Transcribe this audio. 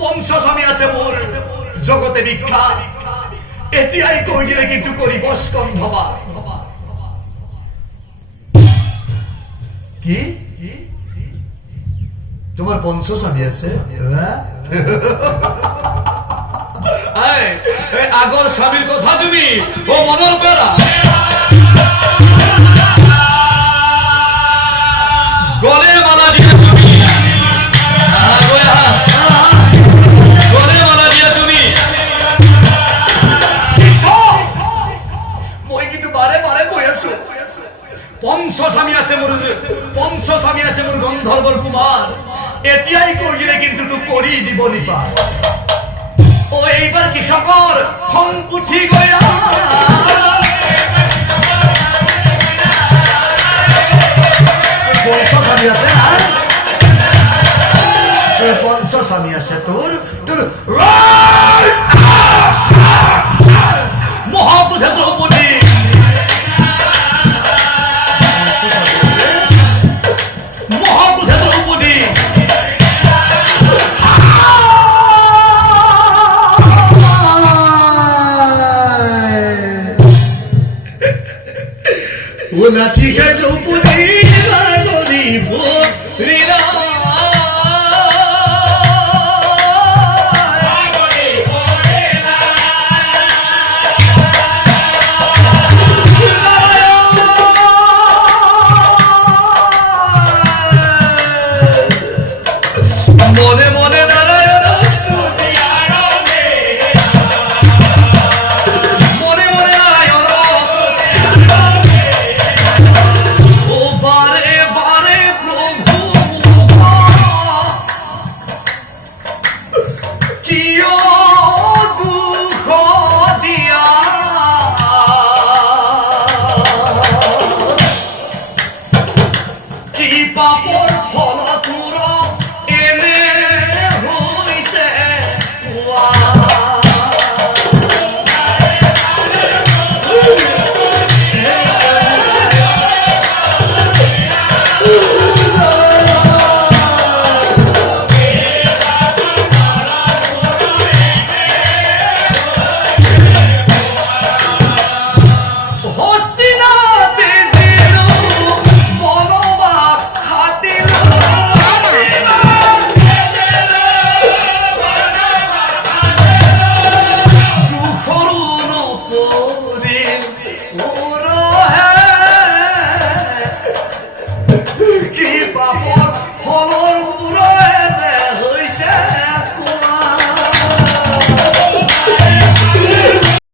পঞ্চস্বামী আছে মোৰ জগতে বিখ্যাত এতিয়াই কৈ দিলে কিন্তু কৰিব স্কন্ধবা কি তোমার পঞ্চস্বামী আছে আগর স্বামীর কথা তুমি ও মনের পেরা গলে মালা দিয়ে তুমি গলে মালা দিয়ে তুমি মই কিন্তু বারে বারে কৈ আছো পঞ্চস্বামী আছে মোৰ গন্ধর্বর কুমার এতিয়াই কৈ দিলে কিন্তু তো কৰি দিব নিপা ও এইবার কৃষকৰ খং উঠি গয়া পঞ্চস্বামী আছে না পঞ্চস্বামী আছে তোর মহাপুধে দ্রৌপদী লাঠি খাই দ্রৌপদী